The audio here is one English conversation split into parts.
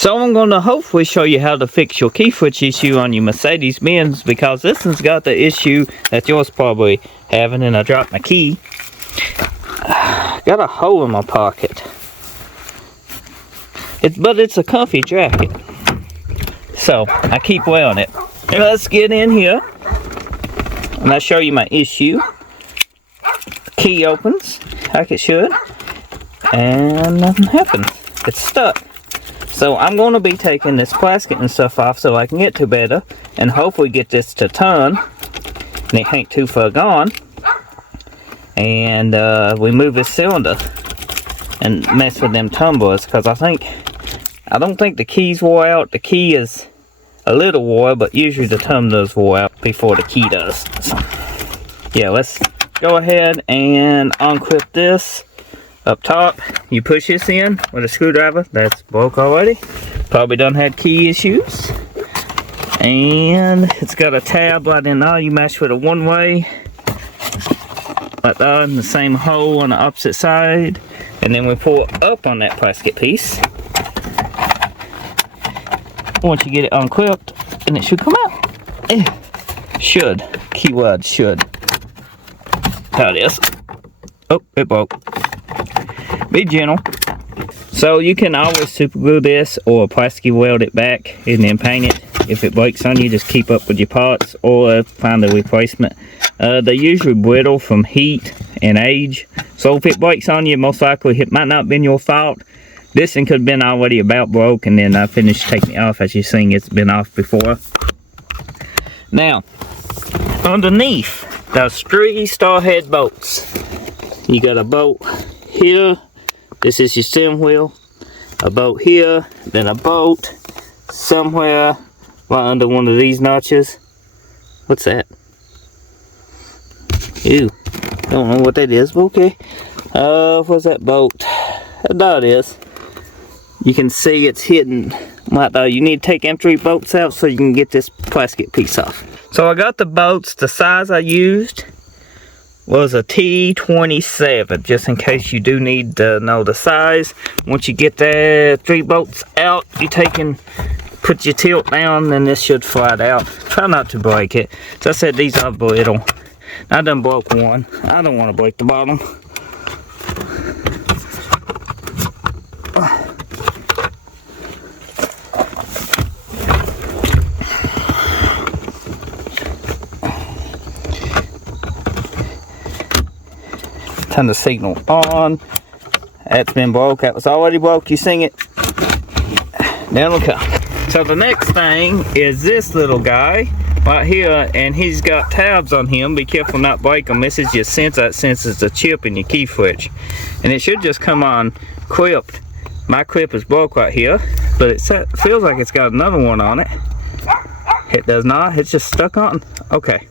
So I'm going to hopefully show you how to fix your key switch issue on your Mercedes Benz, because this one's got the issue that yours probably having, and I dropped my key. Got a hole in my pocket. But it's a comfy jacket, so I keep wearing it. And let's get in here and I'll show you my issue. The key opens like it should, and nothing happens. It's stuck. So I'm going to be taking this plastic and stuff off so I can get to better, and hopefully get this to turn and it ain't too far gone. And we move this cylinder and mess with them tumblers, because I don't think the key's wore out. The key is a little wore, but usually the tumblers wore out before the key does. So, yeah, let's go ahead and unclip this. Up top, you push this in with a screwdriver. That's broke already. Probably done had key issues. And it's got a tab right in there. You match with a one-way. Like that, in the same hole on the opposite side. And then we pull up on that plastic piece. Once you get it unclipped, and it should come out. Should. Keyword should. There it is. Oh, it broke. Be gentle. So you can always super glue this or plastic weld it back and then paint it. If it breaks on you, just keep up with your parts or find a replacement. They're usually brittle from heat and age. So if it breaks on you, most likely it might not have been your fault. This one could have been already about broke, and then I finished taking it off. As you've seen, it's been off before. Now, underneath, those 3 star head bolts. You got a bolt here. This is your stem wheel. A bolt here, then a bolt somewhere right under one of these notches. What's that? Ew. Don't know what that is, but okay. What's that bolt? There it is. You can see it's hidden right there. You need to take them 3 bolts out so you can get this plastic piece off. So I got the bolts. The size I used was a T27, just in case you do need to know the size. Once you get the 3 bolts out, you put your tilt down, and this should slide out. Try not to break it. As I said, these are brittle. I done broke one. I don't want to break the bottom. Turn the signal on. That's been broke. That was already broke. You sing it. Down we come. So the next thing is this little guy right here, and he's got tabs on him. Be careful not to break them. This is your sensor that senses the chip in your key switch, and it should just come on clipped. My clip is broke right here, but it feels like it's got another one on it. It does not. It's just stuck on. Okay.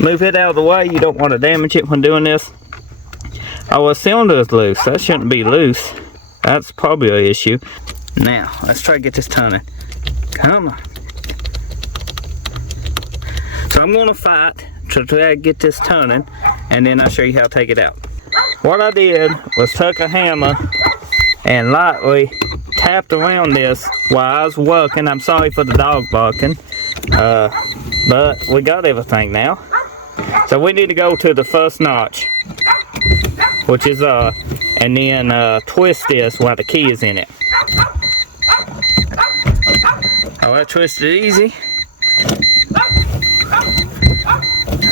Move it out of the way. You don't want to damage it when doing this. Our cylinder is loose. That shouldn't be loose. That's probably an issue. Now, let's try to get this turning. Come on. So I'm going to fight to try to get this turning, and then I'll show you how to take it out. What I did was took a hammer and lightly tapped around this while I was working. I'm sorry for the dog barking. But we got everything now. So we need to go to the first notch, which is and then twist this while the key is in it. Oh, I twisted easy.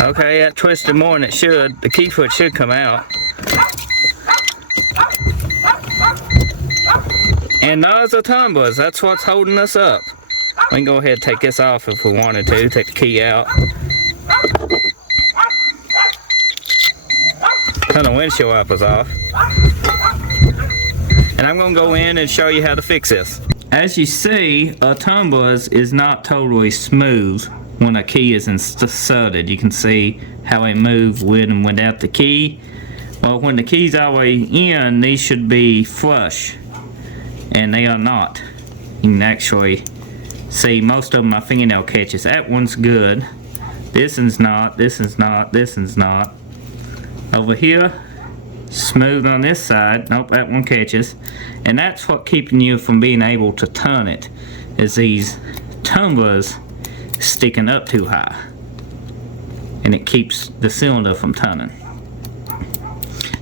Okay, that twisted more than it should. The key foot should come out. And those are tumblers. That's what's holding us up. We can go ahead and take this off if we wanted to. Take the key out. Turn the windshield wipers off. And I'm going to go in and show you how to fix this. As you see, a tumbler is not totally smooth when a key is inserted. You can see how it moved with and without the key. Well, when the key's all the way in, these should be flush. And they are not. You can actually see most of my fingernail catches. That one's good. This one's not, this one's not, this one's not. Over here, Smooth on this side. Nope, that one catches. And that's what keeping you from being able to turn it, is these tumblers sticking up too high. And it keeps the cylinder from turning.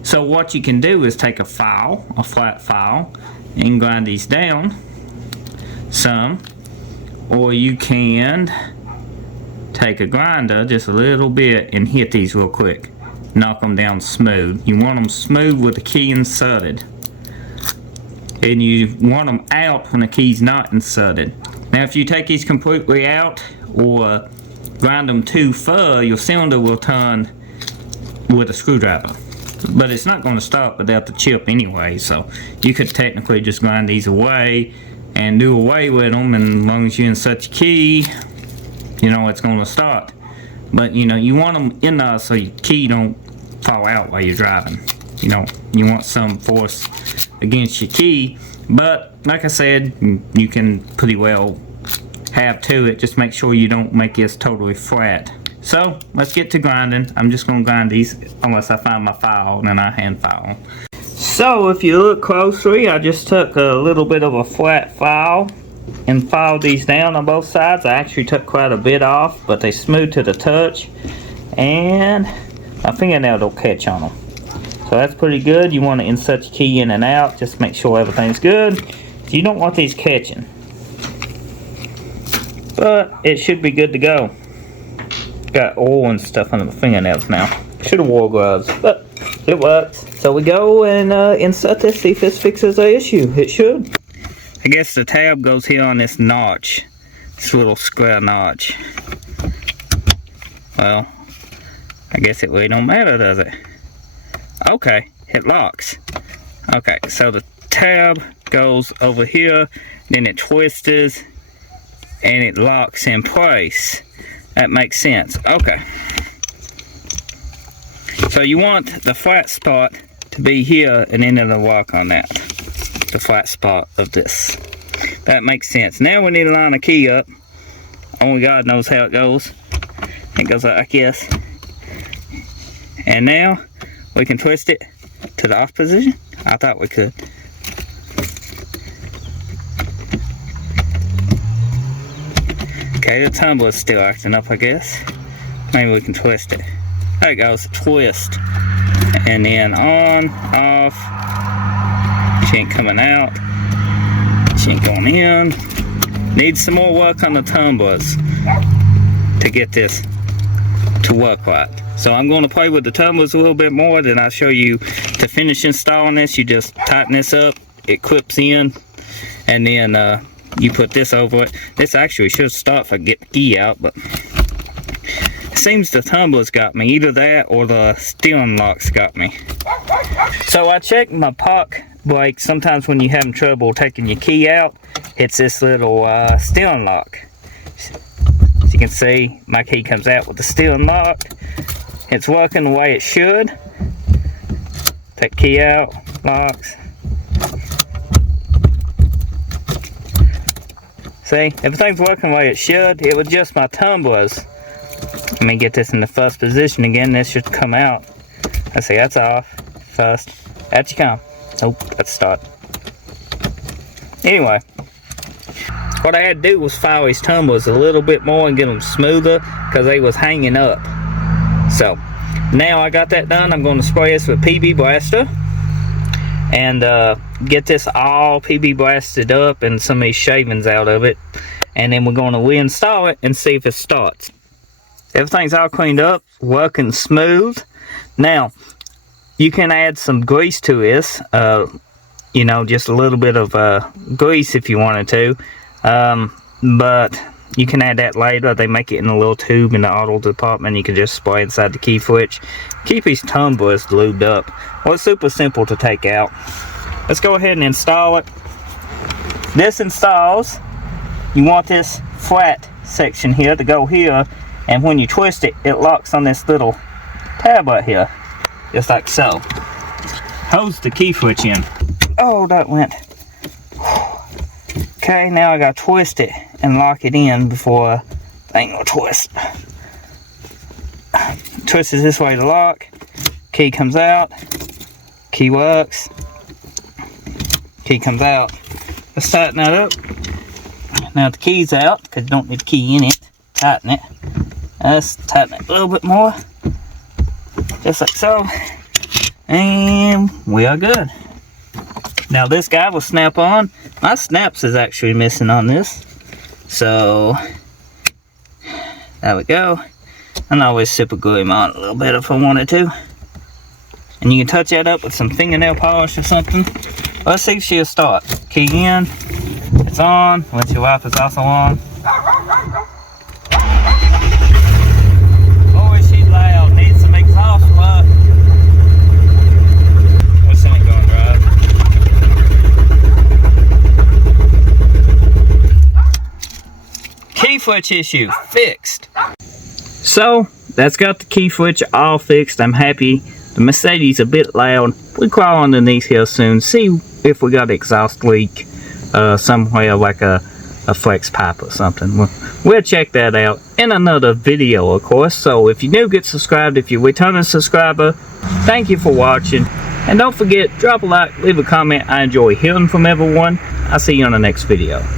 So what you can do is take a file, a flat file, and grind these down some. Or you can take a grinder just a little bit and hit these real quick. Knock them down smooth. You want them smooth with the key inserted. And you want them out when the key's not inserted. Now if you take these completely out or grind them too far, your cylinder will turn with a screwdriver. But it's not going to stop without the chip anyway, so you could technically just grind these away and do away with them, and as long as you insert your key, you know it's going to start. But you know, you want them in there so your key don't fall out while you're driving. You know, you want some force against your key, but like I said, you can pretty well have to it. Just make sure you don't make this totally flat. So let's get to grinding. I'm just going to grind these unless I find my file, and then I hand file. So if you look closely, I just took a little bit of a flat file and filed these down on both sides. I actually took quite a bit off, but they smooth to the touch, and my fingernail don't catch on them. So that's pretty good. You want to insert your key in and out, just make sure everything's good. You don't want these catching, but it should be good to go. Got oil and stuff on the fingernails now. Should have wore gloves, but it works. So we go and insert this, see if this fixes the issue. It should. I guess the tab goes here on this notch, this little square notch. Well, I guess it really don't matter, does it? Okay, it locks. Okay, so the tab goes over here, then it twists, and it locks in place. That makes sense. Okay. So you want the flat spot to be here and then it'll lock on that. The flat spot of this. That makes sense. Now we need to line the key up. Only God knows how it goes. It goes like this. And now we can twist it to the off position. I thought we could. Okay, the tumbler's still acting up, I guess. Maybe we can twist it. There it goes, twist. And then on, off. She ain't coming out. She ain't going in. Needs some more work on the tumblers to get this to work right. So I'm going to play with the tumblers a little bit more, then I'll show you to finish installing this. You just tighten this up, it clips in, and then you put this over it. This actually should start if I get the key out, but it seems the tumblers got me. Either that or the steering locks got me. So I checked my park brake. Sometimes when you're having trouble taking your key out, it's this little steering lock. As you can see, my key comes out with the steering lock. It's working the way it should. Take key out, locks. See, everything's working the way it should. It was just my tumblers. Let me get this in the first position again. This should come out. Let's see, that's off. First. Out you come. Nope, that's start. Anyway, what I had to do was file these tumblers a little bit more and get them smoother because they was hanging up. So, now I got that done. I'm going to spray this with PB Blaster and get this all PB blasted up and some of these shavings out of it, and then we're going to reinstall it and see if it starts. Everything's all cleaned up, working smooth. Now you can add some grease to this, you know, just a little bit of grease if you wanted to, but you can add that later. They make it in a little tube in the auto department. You can just spray inside the key switch. Keep these tumblers lubed up. Well, it's super simple to take out. Let's go ahead and install it. This installs. You want this flat section here to go here, and when you twist it, it locks on this little tab right here, just like so. Holds the key switch in. Oh, that went. Okay, now I gotta twist it and lock it in before thing will twist. Twist it this way to lock. Key comes out. Key works. Key comes out. Let's tighten that up. Now the key's out because you don't need the key in it. Tighten it. Let's tighten it a little bit more. Just like so. And we are good. Now this guy will snap on. My snaps is actually missing on this. So there we go. And I always super glue him on a little bit if I wanted to. And you can touch that up with some fingernail polish or something. Let's see if she'll start. Key in. It's on. Windshield wiper is also on. Boy, she's loud. Needs some exhaust work. This ain't gonna drive. Key switch issue fixed. So that's got the key switch all fixed. I'm happy. The Mercedes a bit loud. We crawl underneath here soon. See if we got an exhaust leak somewhere, like a flex pipe or something. We'll check that out in another video, of course. So if you're new, get subscribed. If you're a returning subscriber, thank you for watching. And don't forget, drop a like, leave a comment. I enjoy hearing from everyone. I'll see you on the next video.